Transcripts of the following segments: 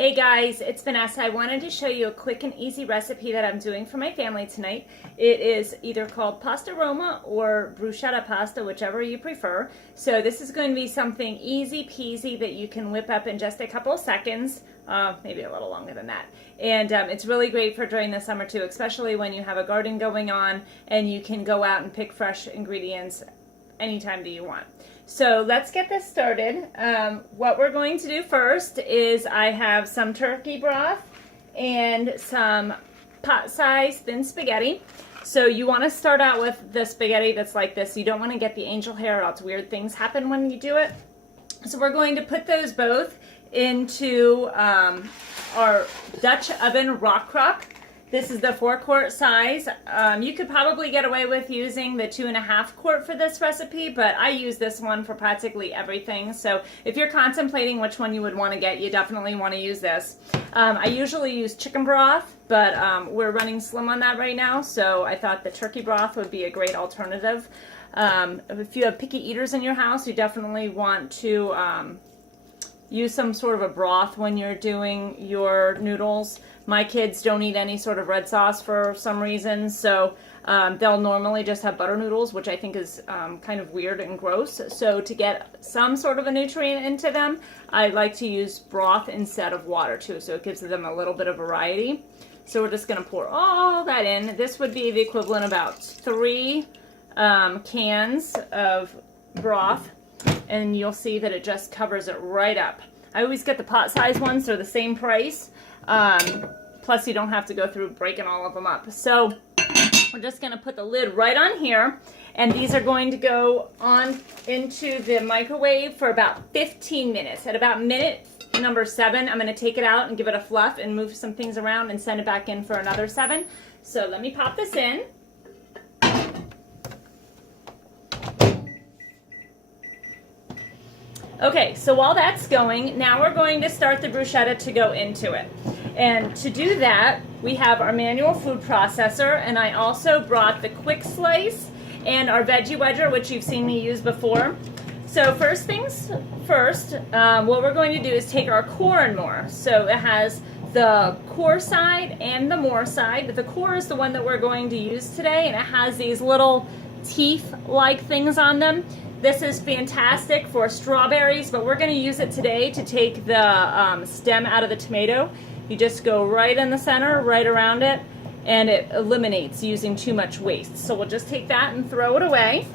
Hey guys, it's Vanessa. I wanted to show you a quick and easy recipe that I'm doing for my family tonight. It is either called pasta Roma or bruschetta pasta, whichever you prefer. So this is going to be something easy peasy that you can whip up in just a couple of seconds, maybe a little longer than that. And it's really great for during the summer too, especially when you have a garden going on and you can go out and pick fresh ingredients anytime that you want. So let's get this started. What we're going to do first is I have some turkey broth and some pot-sized thin spaghetti. So you want to start out with the spaghetti that's like this. You don't want to get the angel hair, or else weird things happen when you do it. So we're going to put those both into our Dutch oven rock crock. This is the 4-quart size. You could probably get away with using the 2.5 quart for this recipe, but I use this one for practically everything. So if you're contemplating which one you would want to get, you definitely want to use this. I usually use chicken broth, but we're running slim on that right now, so I thought the turkey broth would be a great alternative. If you have picky eaters in your house, you definitely want to use some sort of a broth when you're doing your noodles. My kids don't eat any sort of red sauce for some reason, so they'll normally just have butter noodles, which I think is kind of weird and gross. So to get some sort of a nutrient into them, I like to use broth instead of water too, so it gives them a little bit of variety. So we're just going to pour all that in. This would be the equivalent of about 3 cans of broth, and you'll see that it just covers it right up. I always get the pot-sized ones, they're the same price. Plus you don't have to go through breaking all of them up. So we're just going to put the lid right on here, and these are going to go on into the microwave for about 15 minutes. At about minute number 7, I'm going to take it out and give it a fluff and move some things around and send it back in for another 7. So let me pop this in. Okay, so while that's going, now we're going to start the bruschetta to go into it. And to do that, we have our manual food processor, and I also brought the quick slice and our veggie wedger, which you've seen me use before. So first things first, what we're going to do is take our core and more. So it has the core side and the more side. The core is the one that we're going to use today, and it has these little teeth-like things on them. This is fantastic for strawberries, but we're going to use it today to take the stem out of the tomato. You just go right in the center, right around it, and it eliminates using too much waste. So we'll just take that and throw it away.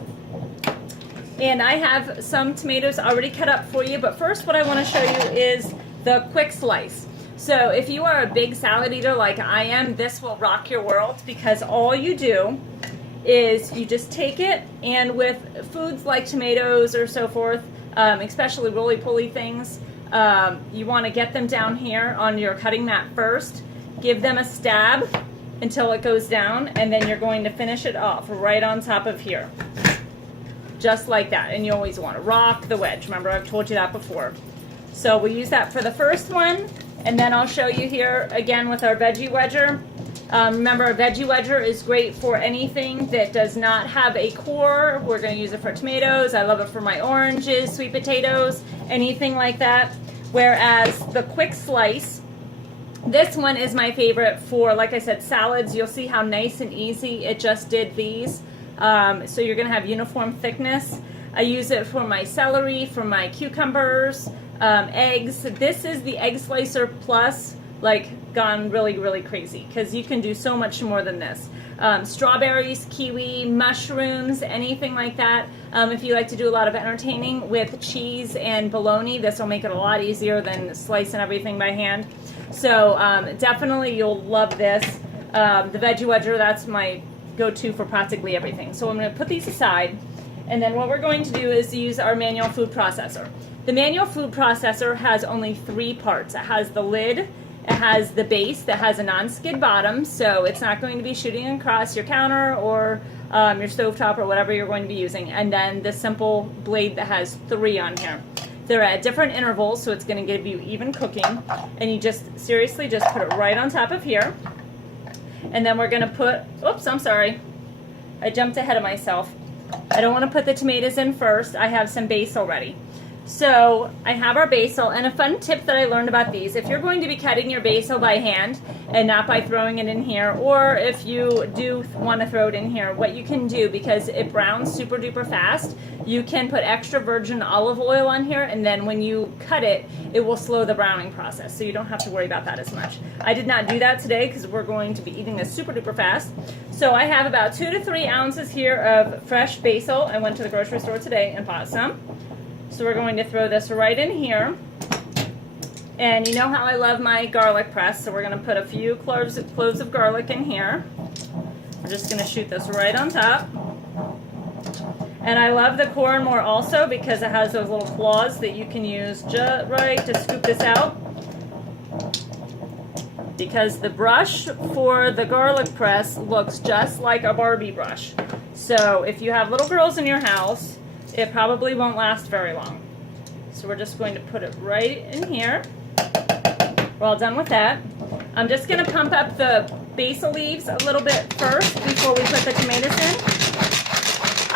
And I have some tomatoes already cut up for you, but first what I want to show you is the quick slice. So if you are a big salad eater like I am, this will rock your world, because all you do is you just take it, and with foods like tomatoes or so forth, especially roly-poly things, you want to get them down here on your cutting mat first, give them a stab until it goes down, and then you're going to finish it off right on top of here. Just like that. And you always want to rock the wedge. Remember, I've told you that before. So we'll use that for the first one, and then I'll show you here again with our veggie wedger. Remember, a veggie wedger is great for anything that does not have a core. We're going to use it for tomatoes. I love it for my oranges, sweet potatoes, anything like that. Whereas the quick slice, this one is my favorite for, like I said, salads. You'll see how nice and easy it just did these. So you're going to have uniform thickness. I use it for my celery, for my cucumbers, eggs. This is the Egg Slicer Plus, like gone really, really crazy, because you can do so much more than this. Strawberries, kiwi, mushrooms, anything like that. If you like to do a lot of entertaining with cheese and bologna, this will make it a lot easier than slicing everything by hand. So definitely you'll love this. The veggie wedger, that's my go-to for practically everything. So I'm going to put these aside, and then what we're going to do is use our manual food processor. The manual food processor has only 3 parts. It has the lid, it has the base that has a non-skid bottom, so it's not going to be shooting across your counter or your stovetop or whatever you're going to be using. And then the simple blade that has 3 on here. They're at different intervals, so it's going to give you even cooking. And you just seriously just put it right on top of here. And then we're going to put, oops, I'm sorry. I jumped ahead of myself. I don't want to put the tomatoes in first. I have some base already. So I have our basil, and a fun tip that I learned about these, if you're going to be cutting your basil by hand and not by throwing it in here, or if you do want to throw it in here, what you can do, because it browns super duper fast, you can put extra virgin olive oil on here, and then when you cut it, it will slow the browning process, so you don't have to worry about that as much. I did not do that today because we're going to be eating this super duper fast. So I have about 2 to 3 ounces here of fresh basil. I went to the grocery store today and bought some. So we're going to throw this right in here. And you know how I love my garlic press, so we're going to put a few cloves of garlic in here. We're just going to shoot this right on top. And I love the core more also because it has those little claws that you can use just right to scoop this out. Because the brush for the garlic press looks just like a Barbie brush. So if you have little girls in your house, it probably won't last very long. So we're just going to put it right in here. We're all done with that. I'm just going to pump up the basil leaves a little bit first before we put the tomatoes in.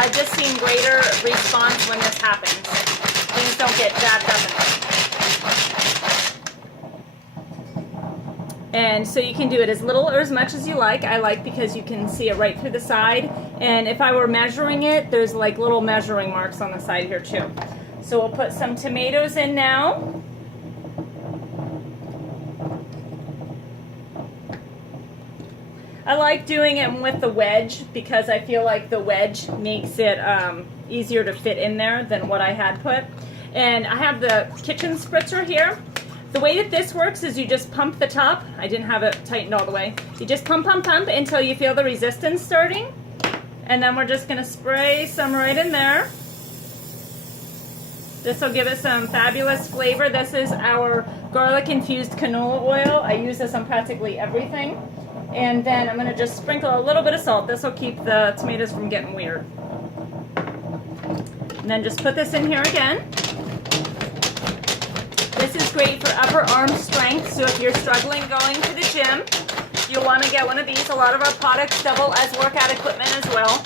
I've just seen greater response when this happens. Things don't get jacked up in it. And so you can do it as little or as much as you like. I like because you can see it right through the side. And if I were measuring it, there's like little measuring marks on the side here too. So we'll put some tomatoes in now. I like doing it with the wedge because I feel like the wedge makes it easier to fit in there than what I had put. And I have the kitchen spritzer here. The way that this works is you just pump the top. I didn't have it tightened all the way. You just pump, pump, pump until you feel the resistance starting. And then we're just going to spray some right in there. This will give it some fabulous flavor. This is our garlic infused canola oil. I use this on practically everything. And then I'm going to just sprinkle a little bit of salt. This will keep the tomatoes from getting weird. And then just put this in here again. This is great for upper arm strength, so if you're struggling going to the gym, you'll want to get one of these. A lot of our products double as workout equipment as well.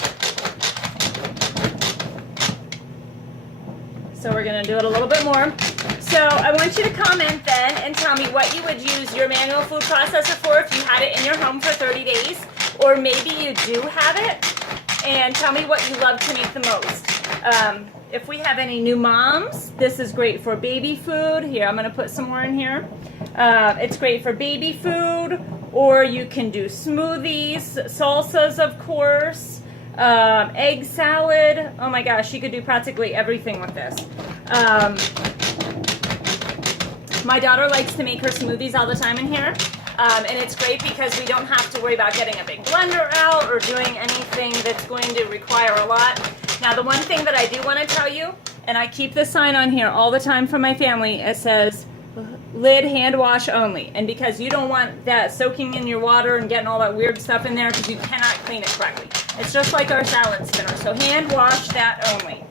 So we're going to do it a little bit more. So I want you to comment then and tell me what you would use your manual food processor for if you had it in your home for 30 days, or maybe you do have it, and tell me what you love to make the most. If we have any new moms, this is great for baby food. Here, I'm going to put some more in here. It's great for baby food, or you can do smoothies, salsas, of course, egg salad. Oh my gosh, you could do practically everything with this. My daughter likes to make her smoothies all the time in here. And it's great because we don't have to worry about getting a big blender out or doing anything that's going to require a lot. Now, the one thing that I do want to tell you, and I keep this sign on here all the time for my family, it says, lid hand wash only. And because you don't want that soaking in your water and getting all that weird stuff in there because you cannot clean it correctly. It's just like our salad spinner, so hand wash that only.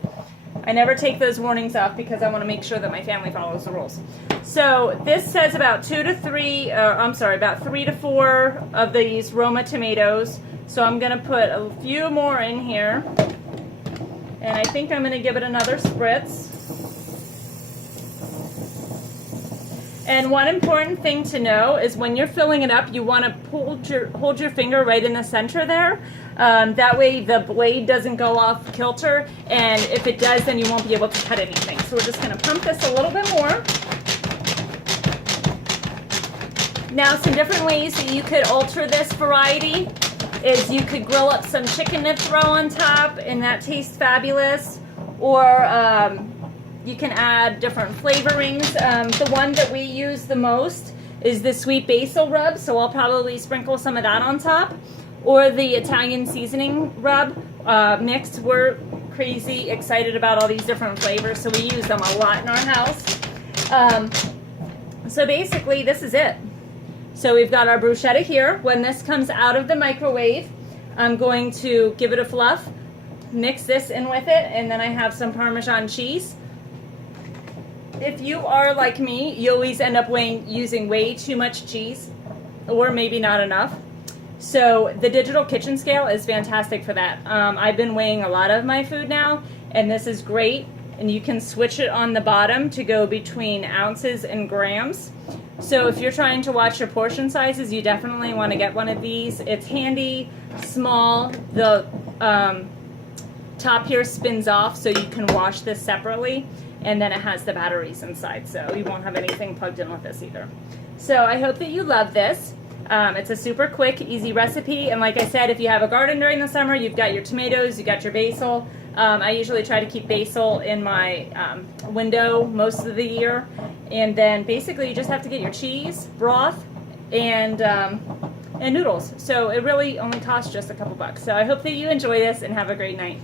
I never take those warnings off because I want to make sure that my family follows the rules. So this says about 3 to 4 of these Roma tomatoes. So I'm going to put a few more in here. And I think I'm going to give it another spritz. And one important thing to know is when you're filling it up, you want to hold your finger right in the center there. That way the blade doesn't go off kilter, and if it does, then you won't be able to cut anything. So we're just going to pump this a little bit more. Now, some different ways that you could alter this variety is you could grill up some chicken to throw on top, and that tastes fabulous. Or you can add different flavorings. The one that we use the most is the sweet basil rub, so I'll probably sprinkle some of that on top. Or the Italian seasoning rub mixed. We're crazy excited about all these different flavors, so we use them a lot in our house. So basically, this is it. So we've got our bruschetta here. When this comes out of the microwave, I'm going to give it a fluff, mix this in with it, and then I have some Parmesan cheese. If you are like me, you always end up using way too much cheese, or maybe not enough. So the digital kitchen scale is fantastic for that. I've been weighing a lot of my food now, and this is great. and you can switch it on the bottom to go between ounces and grams. So if you're trying to watch your portion sizes, you definitely want to get one of these. It's handy, small. The top here spins off, so you can wash this separately, and then it has the batteries inside, so you won't have anything plugged in with this either. So I hope that you love this. It's a super quick, easy recipe, and like I said, if you have a garden during the summer, you've got your tomatoes, you've got your basil. I usually try to keep basil in my window most of the year, and then basically you just have to get your cheese, broth, and noodles. So it really only costs just a couple bucks. So I hope that you enjoy this and have a great night.